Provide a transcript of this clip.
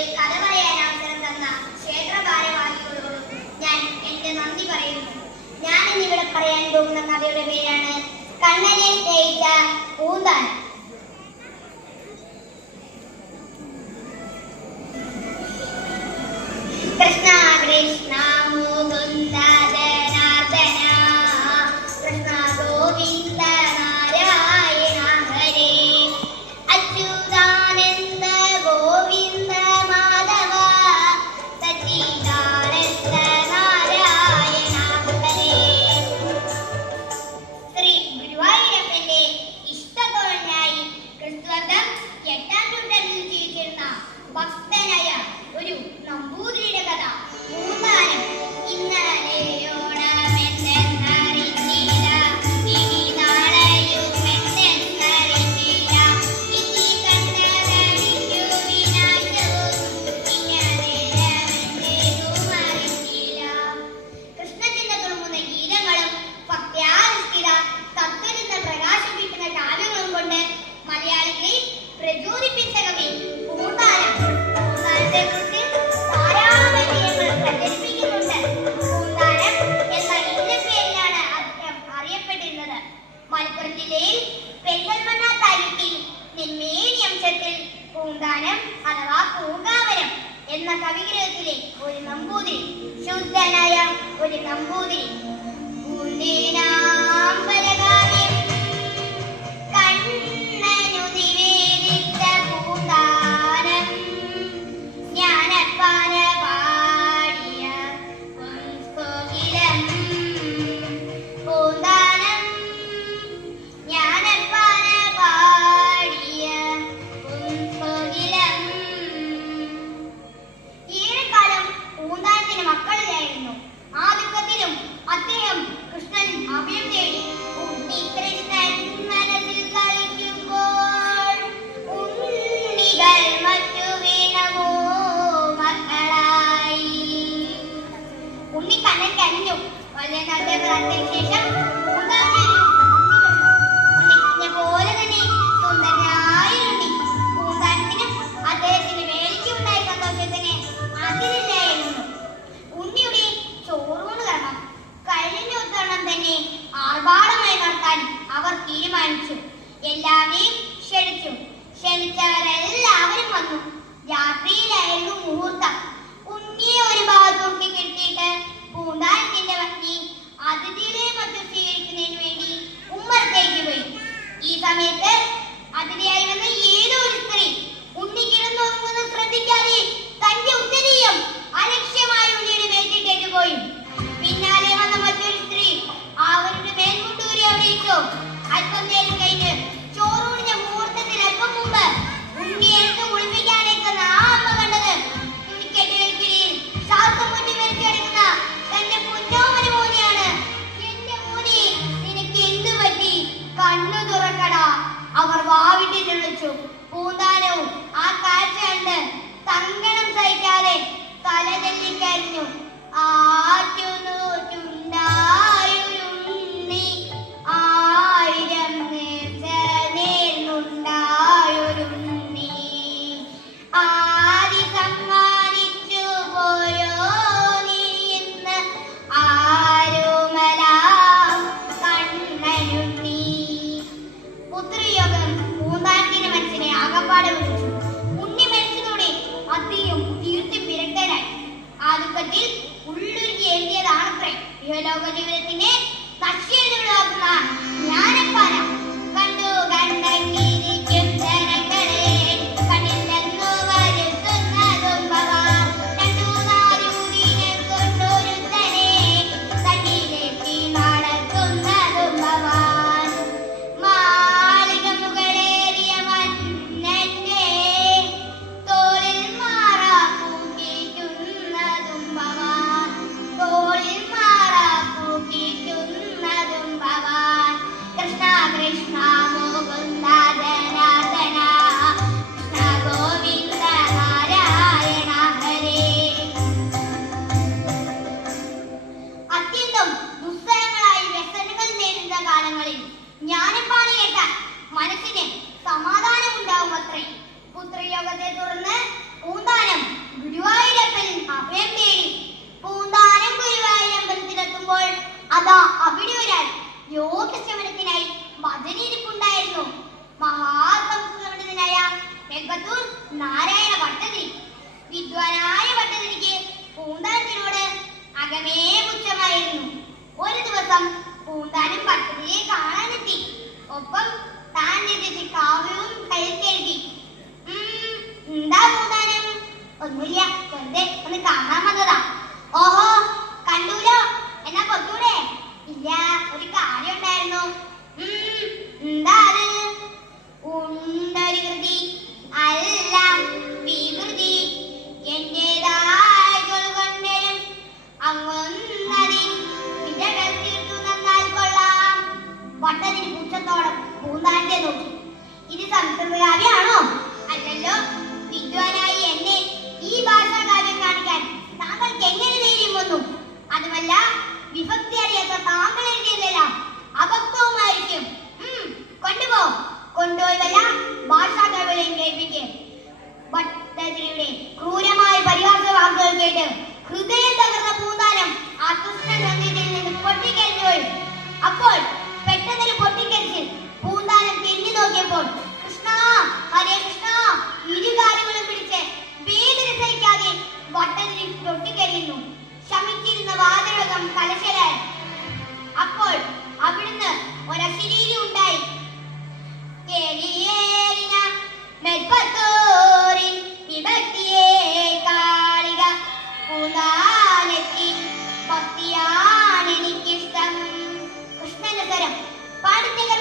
ഒരു കഥ പറയാൻ അവസരം തന്ന ക്ഷേത്ര ഭാരവാഹികളോടും ഞാൻ എന്റെ നന്ദി പറയുന്നു. ഞാൻ ഇന്നിവിടെ പറയാൻ പോകുന്ന കഥയുടെ പേരാണ് കണ്ണനെ സ്നേഹിച്ച പൂന്താനം. കൃഷ്ണ കൃഷ്ണ മുകുന്ദ ജനാർദ്ദന കൃഷ്ണ ഗോവിന്ദ നാരായണ ഹരേ അച്യുതാനന്ദ ഗോവിന്ദ മാധവ സച്ചിദാനന്ദ നാരായണ ഹരേ. ശ്രീ ഗുരുവായൂരപ്പന്റെ ഇഷ്ടത്തോഴനായി ക്രിസ്തുവർഷം 8-ാം നൂറ്റാണ്ടിൽ ജീവിച്ചിരുന്ന ഭക്തനായ ഒരു നമ്പൂതിരിയുടെ കഥ പൂന്താനം. ഇന്നലെയോണമെന്നറിഞ്ഞില്ല, ഇനി നാളെയുമെന്നറിഞ്ഞില്ല, ഇനി കണ്ടതറിഞ്ഞു വിനാശവും ഇന്നലെയുമെന്നേതും അറിഞ്ഞില്ല. കൃഷ്ണചിന്ത തുളുമ്പുന്ന ഗീതങ്ങളും ഭക്ത്യാധിഷ്ഠിത തത്വചിന്ത പ്രകാശിപ്പിക്കുന്ന കാവ്യങ്ങളും കൊണ്ട് മലയാളികളെ പ്രചോദിപ്പിച്ച കവി പൂന്താനം. പൂന്താനത്തെക്കുറിച്ച് ധാരാളം കാര്യങ്ങൾ പ്രചരിപ്പിക്കുന്നുണ്ട്. പൂന്താനം എന്ന ഇന്നപേരിലാണ് അദ്ദേഹം അറിയപ്പെട്ടിരുന്നത്. മലപ്പുറം ജില്ലയിൽ പെരിന്തൽമണ്ണ താലൂക്കിൽ നെന്മേനി അംശത്തിൽ പൂന്താനം അഥവാ പൂങ്കാവനം എന്ന കവിഗ്രഹത്തിലെ ഒരു നമ്പൂതിരി, ശുദ്ധനായ ഒരു നമ്പൂതിരി. പൂന്തേനാമ്പലകാവ്യം കണ്ണനു നിവേദിച്ച പൂന്താനം, ജ്ഞാനപ്പാന പാടിയ പൊൻകോകിലം. പൂന്താനം ജ്ഞാനപ്പാന പാടിയ പൊൻകോകിലം. ഏറെക്കാലം പൂന്താനത്തിന് മക്കളില്ലായിരുന്നു. ആ ദുഃഖത്തിലും അദ്ദേഹം കൃഷ്ണൻ അഭയം തേടി. ഉണ്ണികൃഷ്ണൻ മനസ്സിൽ കളിക്കുമ്പോൾ ഉണ്ണികൾ മറ്റു വീണമോ മക്കളായി. ഉണ്ണി കണ്ണൻ കരഞ്ഞു. വളരെ നാളത്തെ പ്രാർത്ഥനയ്ക്ക് ശേഷം ഉണ്ണിക്കുഞ്ഞെ പോലെ തന്നെ സുന്ദരനായുണ്ണി. പൂന്താനത്തിനും അദ്ദേഹത്തിന് വേലിക്കുണ്ടായ സന്തോഷത്തിന് അതിരില്ലായിരുന്നു. ഉണ്ണിയുടെ ചോറൂണ് കർമ്മം കഴിഞ്ഞ ഉത്തരണം തന്നെ ആർഭാടമായി നടത്താൻ അവർ തീരുമാനിച്ചു. എല്ലാവരെയും ക്ഷണിച്ചു. ക്ഷണിച്ചവരെല്ലാവരും വന്നു. രാത്രിയിലായിരുന്നു മുഹൂർത്തം. ഉണ്ണിയെ ഒരു ഭാഗത്തോട്ടി കെട്ടിയിട്ട് പൂന്താനത്തിന്റെ പത്നി അതിഥികളെ മറ്റും സ്വീകരിക്കുന്നതിന് വേണ്ടി ഉമ്മറത്തേക്ക് പോയി. ഈ സമയത്ത് അതിഥിയായി വന്ന ഏതോ ഒരു സ്ത്രീ ഉണ്ണി കിടന്നുറങ്ങുന്നത് ശ്രദ്ധിക്കാതെ തന്റെ ഉത്തരീയം അലക്ഷ്യമായി ഉണ്ണിയുടെ മേറ്റിട്ടേക്ക് പോയി. പിന്നാലെ വന്ന മറ്റൊരു സ്ത്രീ അവരുടെ മേൽമുണ്ടൂരി അവിടെ ഇട്ടു. അല്പം നേരം കഴിഞ്ഞ് ചോറൂണിന്റെ മുഹൂർത്തത്തിൽ അല്പം മുമ്പ് ഉണ്ണി എടുത്ത് കുളിപ്പിക്കാനേക്കുന്ന ആ അമ്മ കണ്ടത് തുണിക്കെട്ടുകൾക്കിടയിൽ ശ്വാസം മുറ്റി മരിച്ചെടുക്കുന്ന തന്റെ പൊന്നോമന മോനെയാണ്. എന്റെ മോനെ, നിനക്ക് എന്ത് പറ്റി? കണ്ണു തുറക്കടാ, അവർ വാവിട്ട് വിളിച്ചു. പൂന്താനവും ആ കാഴ്ച കണ്ട് സങ്കടം സഹിക്കാതെ തല തെല്ലിക്കരഞ്ഞു. ആറ്റുനൂറ്റുണ്ടായൊരുണ്ണി, ആയിരം നേർച്ച നേർന്നുണ്ടായൊരുണ്ണി, ആദി സമ്മാനിച്ചു പോയോ നീ ഇന്ന് ആരുമലാം കണ്ണനുണ്ണി. പുത്രയോഗം പൂന്താനത്തിന്റെ മനസ്സിനെ ആകപ്പാടെ വിളിച്ചു. ഉണ്ണി മരിച്ചതോടെ അദ്ദേഹം തീർത്തും വിരക്തനായി. ആ ദുഃഖത്തിൽ ഉള്ളുരുകി എഴുതിയതാണത്രേ ഇഹലോക ജീവിതത്തിന്റെ നശ്യതയുള്ളാക്കുന്ന ജ്ഞാനപ്പാന. കണ്ടു കണ്ടങ്ങിരിക്കും ജനങ്ങളെ കണ്ണില്ലെന്നു വരുത്തുന്നതും ഭവാൻ, രണ്ടു നാലൂരിനെ കൊണ്ടൊരുത്തനെ തന്നിലേക്ക് നടത്തുന്നതും ഭവാൻ, മാളിക മുകളേറിയ മന്നന്റെ തോളിൽ മാറാ പൂക്കിക്കുന്നതും ഭവാൻ, തോളിൽ മാറാ പൂക്കിക്കുന്നതും ഭവാൻ. കൃഷ്ണ കൃഷ്ണ മുകുന്ദ ജനാർദ്ദന കൃഷ്ണ ഗോവിന്ദ നാരായണ ഹരേ. അത്യന്തം ദുസ്സഹങ്ങളായി വ്യസനങ്ങൾ നേരിടുന്ന കാലങ്ങളിൽ ജ്ഞാനപ്പാണി കേട്ടാൽ മനസ്സിന് സമാധാനം ഉണ്ടാവുമത്രേ. പുത്രയോഗത്തെ തുടർന്ന് പൂന്താനം ഗുരുവായൂരപ്പനിൽ അഭയം തേടി. പൂന്താനം ഗുരുവായൂരമ്പലത്തിലെത്തുമ്പോൾ അതാ അവിടെ ഒരാൾ രോഗശമനത്തിനായി ഭജനയിരിപ്പുണ്ടായിരുന്നു. മഹാസംസ്കൃതനായ വെങ്കത്തൂർ നാരായണ ഭട്ടതിരി. വിദ്വാനായ ഭട്ടതിരിക്ക് പൂന്താനത്തിനോട് അകമേ പുച്ഛമായിരുന്നു. ഒരു ദിവസം പൂന്താനം ഭട്ടതിരിയെ കാണാനെത്തി. ഒപ്പം താൻ രചിച്ച കാവ്യവും കയ്യിൽ. എന്താ പൂന്താനം? ഒന്നുമില്ല, വെറുതെ ഒന്ന് കാണാൻ വന്നതാ. ഓഹോ, കണ്ടൂലോ, എന്നാ പൊത്തൂടെ? ഇല്ല, ഒരു കാര്യം ഉണ്ടായിരുന്നു. എന്താ അത്? ഉണ്ടൊരു കൃതി, അല്ല വികൃതി, എന്റേതായ കൊണ്ടേലും അങ്ങൊന്നതി വിജകൾ തീർത്തു നന്നാൽ കൊള്ളാം. ഭട്ടതിരി പുച്ഛത്തോളം പൂന്താനത്തെ നോക്കി. ഇത് സംസ്കൃതകാവ്യാണോ? അല്ലല്ലോ. വിദ്വാനായി എന്നെ ഈ ഭാഷാകാവ്യം കാണിക്കാൻ താങ്കൾക്ക് എങ്ങനെ ധൈര്യം വന്നു? അതുമല്ല, വിഭക്തി അറിയാത്ത താങ്കൾ എഴുതിയതെല്ലാം അബദ്ധവുമായിരിക്കും. കൊണ്ടുപോയി വല്ല ഭാഷാകാവ്യം കേൾപ്പിക്കും.